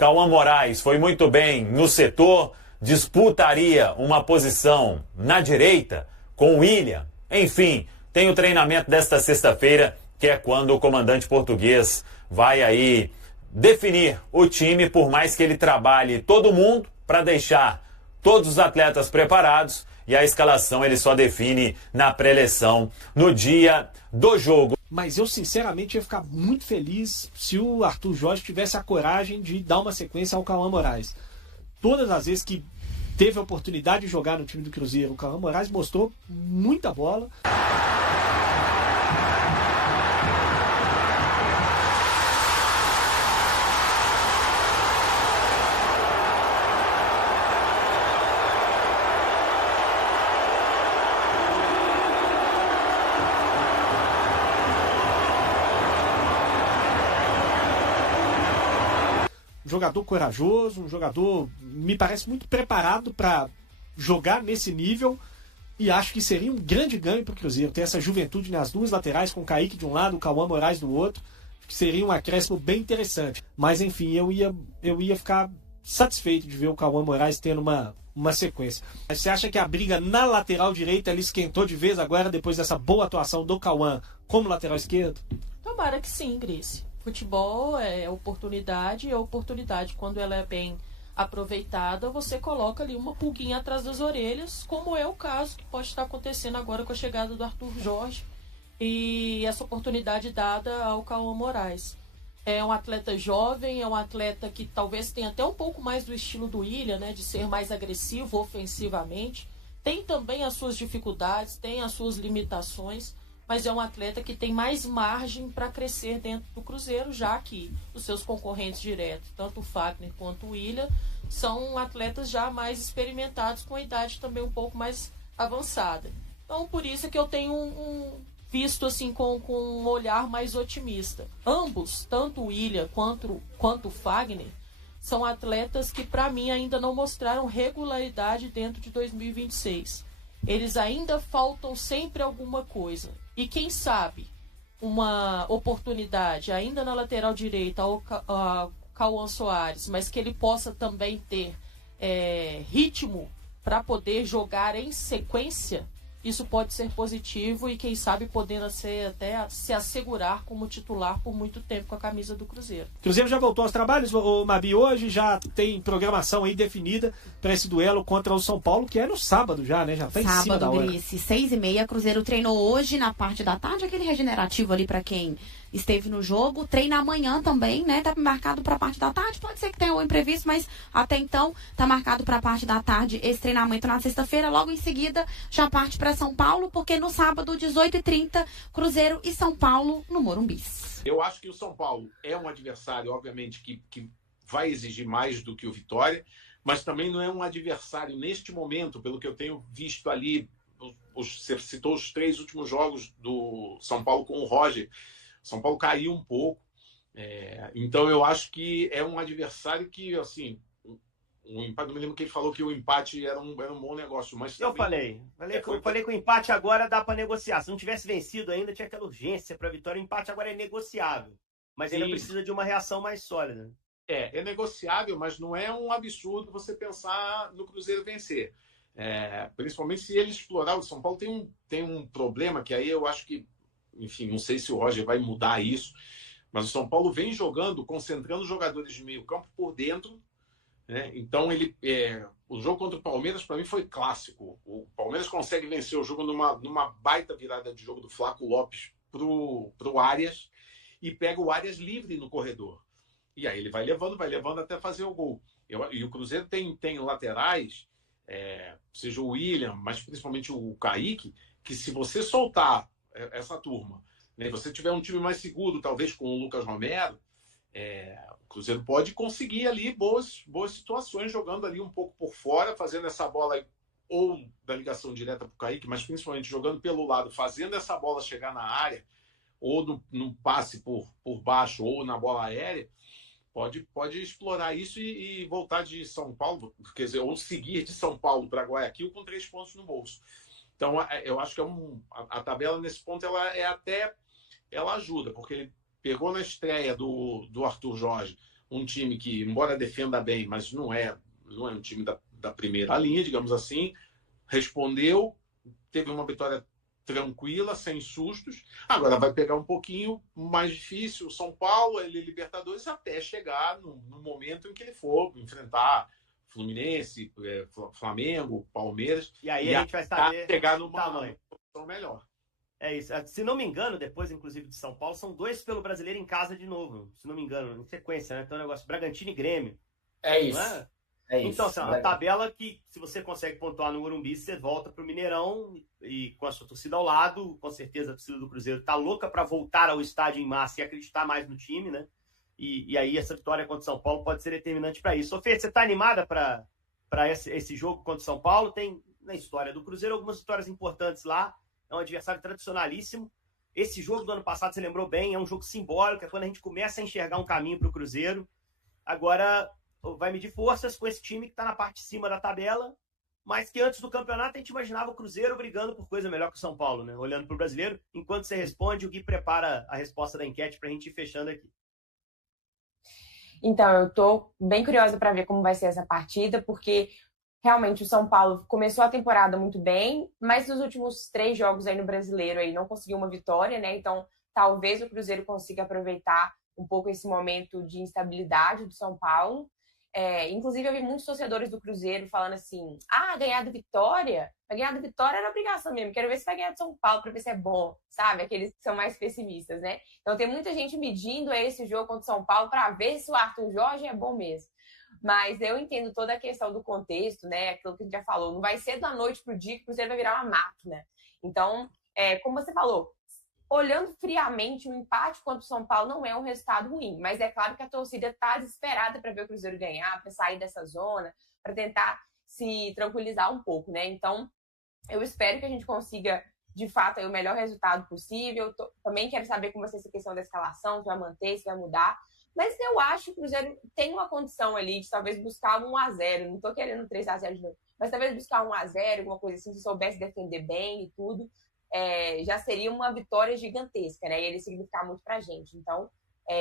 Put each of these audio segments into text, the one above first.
Cauã Moraes foi muito bem no setor, disputaria uma posição na direita com o William. Enfim, tem o treinamento desta sexta-feira, que é quando o comandante português vai aí definir o time, por mais que ele trabalhe todo mundo para deixar todos os atletas preparados, e a escalação ele só define na pré-eleção no dia do jogo. Mas eu sinceramente ia ficar muito feliz se o Arthur Jorge tivesse a coragem de dar uma sequência ao Cauã Moraes. Todas as vezes que teve a oportunidade de jogar no time do Cruzeiro, o Cauã Moraes mostrou muita bola. Jogador corajoso, um jogador, me parece muito preparado para jogar nesse nível, e acho que seria um grande ganho para o Cruzeiro ter essa juventude nas duas laterais, com o Kaique de um lado, o Cauã Moraes do outro, que seria um acréscimo bem interessante. Mas enfim, eu ia ficar satisfeito de ver o Cauã Moraes tendo uma sequência. Mas você acha que a briga na lateral direita ele esquentou de vez agora, depois dessa boa atuação do Cauã como lateral esquerdo? Tomara que sim, Grace. Futebol é oportunidade, e a oportunidade, quando ela é bem aproveitada, você coloca ali uma pulguinha atrás das orelhas, como é o caso que pode estar acontecendo agora com a chegada do Arthur Jorge e essa oportunidade dada ao Cauã Moraes. É um atleta jovem, é um atleta que talvez tenha até um pouco mais do estilo do William, né, de ser mais agressivo ofensivamente. Tem também as suas dificuldades, tem as suas limitações, mas é um atleta que tem mais margem para crescer dentro do Cruzeiro, já que os seus concorrentes diretos, tanto o Fagner quanto o William, são atletas já mais experimentados, com a idade também um pouco mais avançada. Então, por isso é que eu tenho visto assim com um olhar mais otimista. Ambos, tanto o William quanto o Fagner, são atletas que, para mim, ainda não mostraram regularidade dentro de 2026. Eles ainda faltam sempre alguma coisa. E quem sabe uma oportunidade ainda na lateral direita ao Cauã Soares, mas que ele possa também ter ritmo para poder jogar em sequência, isso pode ser positivo e quem sabe podendo até se assegurar como titular por muito tempo com a camisa do Cruzeiro. Cruzeiro já voltou aos trabalhos, o Mabi, hoje já tem programação aí definida para esse duelo contra o São Paulo, que é no sábado já, né? Já tá em cima da hora. Sábado, Grace, 6h30, Cruzeiro treinou hoje na parte da tarde, aquele regenerativo ali para quem esteve no jogo, treina amanhã também, né? Tá marcado para a parte da tarde, pode ser que tenha um imprevisto, mas até então tá marcado para a parte da tarde esse treinamento na sexta-feira, logo em seguida já parte para São Paulo, porque no sábado, 18h30, Cruzeiro e São Paulo no Morumbi. Eu acho que o São Paulo é um adversário, obviamente, que vai exigir mais do que o Vitória, mas também não é um adversário neste momento, pelo que eu tenho visto ali, você citou os 3 últimos jogos do São Paulo com o Roger. São Paulo caiu um pouco, então eu acho que é um adversário que, assim, o empate, não me lembro que ele falou que o empate era um bom negócio, mas eu também, falei que o empate agora dá para negociar. Se não tivesse vencido ainda, tinha aquela urgência para a vitória. O empate agora é negociável, mas ainda precisa de uma reação mais sólida. É negociável, mas não é um absurdo você pensar no Cruzeiro vencer. Principalmente se ele explorar. O São Paulo tem um problema que aí eu acho que, enfim, não sei se o Roger vai mudar isso, mas o São Paulo vem jogando, concentrando jogadores de meio campo por dentro, né? Então o jogo contra o Palmeiras para mim foi clássico. O Palmeiras consegue vencer o jogo numa baita virada de jogo do Flaco Lopes pro Arias e pega o Arias livre no corredor. E aí ele vai levando até fazer o gol. E o Cruzeiro tem laterais, seja o William, mas principalmente o Kaique, que se você soltar essa turma, né, você tiver um time mais seguro, talvez com o Lucas Romero, o Cruzeiro pode conseguir ali boas situações, jogando ali um pouco por fora, fazendo essa bola ou da ligação direta para o Kaique, mas principalmente jogando pelo lado, fazendo essa bola chegar na área, ou no passe por baixo, ou na bola aérea, pode explorar isso e voltar de São Paulo, quer dizer, ou seguir de São Paulo para Guayaquil com 3 pontos no bolso. Então, eu acho que a tabela nesse ponto ela ajuda, porque ele pegou na estreia do Arthur Jorge um time que, embora defenda bem, mas não é um time da primeira linha, digamos assim, respondeu, teve uma vitória tranquila, sem sustos. Agora vai pegar um pouquinho mais difícil o São Paulo, ele Libertadores, até chegar no momento em que ele for enfrentar Fluminense, Flamengo, Palmeiras. E aí a gente vai saber chegar numa tamanho. posição melhor. É isso. Se não me engano, depois, inclusive, de São Paulo, são 2 pelo Brasileiro em casa de novo. Se não me engano, em sequência, né? Então é um negócio Bragantino e Grêmio. É isso. Não é? É isso. Então, assim, a tabela que, se você consegue pontuar no Morumbi, você volta pro Mineirão e com a sua torcida ao lado, com certeza a torcida do Cruzeiro tá louca para voltar ao estádio em massa e acreditar mais no time, né? E aí essa vitória contra o São Paulo pode ser determinante para isso. Sofia, você tá animada para esse jogo contra o São Paulo? Tem na história do Cruzeiro algumas vitórias importantes lá. É um adversário tradicionalíssimo. Esse jogo do ano passado, você lembrou bem, é um jogo simbólico, é quando a gente começa a enxergar um caminho para o Cruzeiro. Agora vai medir forças com esse time que está na parte de cima da tabela, mas que antes do campeonato a gente imaginava o Cruzeiro brigando por coisa melhor que o São Paulo, né? Olhando para o brasileiro. Enquanto você responde, o Gui prepara a resposta da enquete para a gente ir fechando aqui. Então, eu tô bem curiosa para ver como vai ser essa partida, porque realmente o São Paulo começou a temporada muito bem, mas nos últimos 3 jogos aí no Brasileiro aí não conseguiu uma vitória, né? Então, talvez o Cruzeiro consiga aproveitar um pouco esse momento de instabilidade do São Paulo. Inclusive, eu vi muitos torcedores do Cruzeiro falando assim, ganhar do Vitória? Pra ganhar do Vitória era obrigação mesmo, quero ver se vai ganhar do São Paulo pra ver se é bom, sabe? Aqueles que são mais pessimistas, né? Então tem muita gente medindo esse jogo contra o São Paulo pra ver se o Arthur Jorge é bom mesmo. Mas eu entendo toda a questão do contexto, né? Aquilo que a gente já falou, não vai ser da noite pro dia que o Cruzeiro vai virar uma máquina. Então, como você falou, olhando friamente, o empate contra o São Paulo não é um resultado ruim, mas é claro que a torcida está desesperada para ver o Cruzeiro ganhar, para sair dessa zona, para tentar se tranquilizar um pouco, né? Então, eu espero que a gente consiga, de fato, aí, o melhor resultado possível. Também quero saber como vai ser essa questão da escalação, se vai manter, se vai mudar. Mas eu acho que o Cruzeiro tem uma condição ali de talvez buscar um 1-0. Não estou querendo 3-0 de novo, mas talvez buscar 1-0, alguma coisa assim, se soubesse defender bem e tudo. Já seria uma vitória gigantesca, né? E ele significar muito pra gente. Então,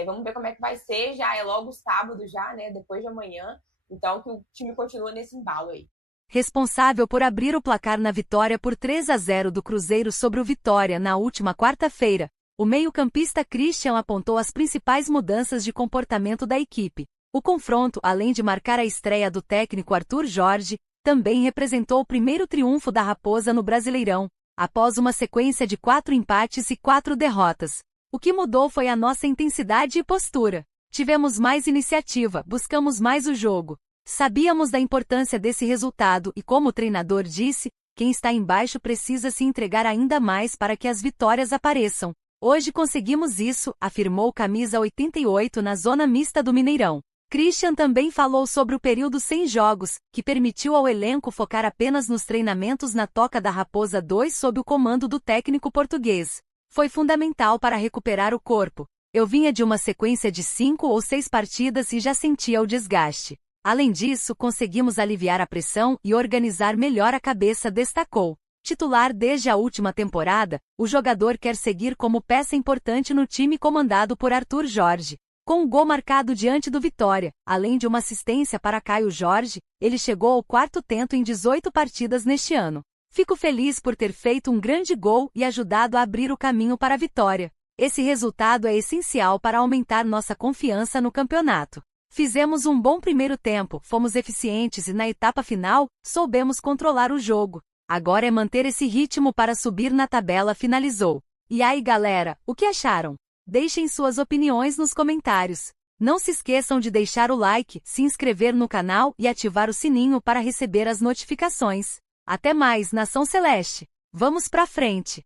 vamos ver como é que vai ser. Já é logo sábado, já, né? Depois de amanhã. Então, que o time continua nesse embalo aí. Responsável por abrir o placar na vitória por 3-0 do Cruzeiro sobre o Vitória na última quarta-feira, o meio-campista Christian apontou as principais mudanças de comportamento da equipe. O confronto, além de marcar a estreia do técnico Arthur Jorge, também representou o primeiro triunfo da Raposa no Brasileirão, após uma sequência de 4 empates e 4 derrotas. O que mudou foi a nossa intensidade e postura. Tivemos mais iniciativa, buscamos mais o jogo. Sabíamos da importância desse resultado e, como o treinador disse, quem está embaixo precisa se entregar ainda mais para que as vitórias apareçam. Hoje conseguimos isso, afirmou camisa 88 na zona mista do Mineirão. Christian também falou sobre o período sem jogos, que permitiu ao elenco focar apenas nos treinamentos na Toca da Raposa 2 sob o comando do técnico português. Foi fundamental para recuperar o corpo. Eu vinha de uma sequência de 5 ou 6 partidas e já sentia o desgaste. Além disso, conseguimos aliviar a pressão e organizar melhor a cabeça, destacou. Titular desde a última temporada, o jogador quer seguir como peça importante no time comandado por Arthur Jorge. Com um gol marcado diante do Vitória, além de uma assistência para Caio Jorge, ele chegou ao 4º tento em 18 partidas neste ano. Fico feliz por ter feito um grande gol e ajudado a abrir o caminho para a vitória. Esse resultado é essencial para aumentar nossa confiança no campeonato. Fizemos um bom primeiro tempo, fomos eficientes e na etapa final, soubemos controlar o jogo. Agora é manter esse ritmo para subir na tabela, finalizou. E aí, galera, o que acharam? Deixem suas opiniões nos comentários. Não se esqueçam de deixar o like, se inscrever no canal e ativar o sininho para receber as notificações. Até mais, Nação Celeste! Vamos pra frente!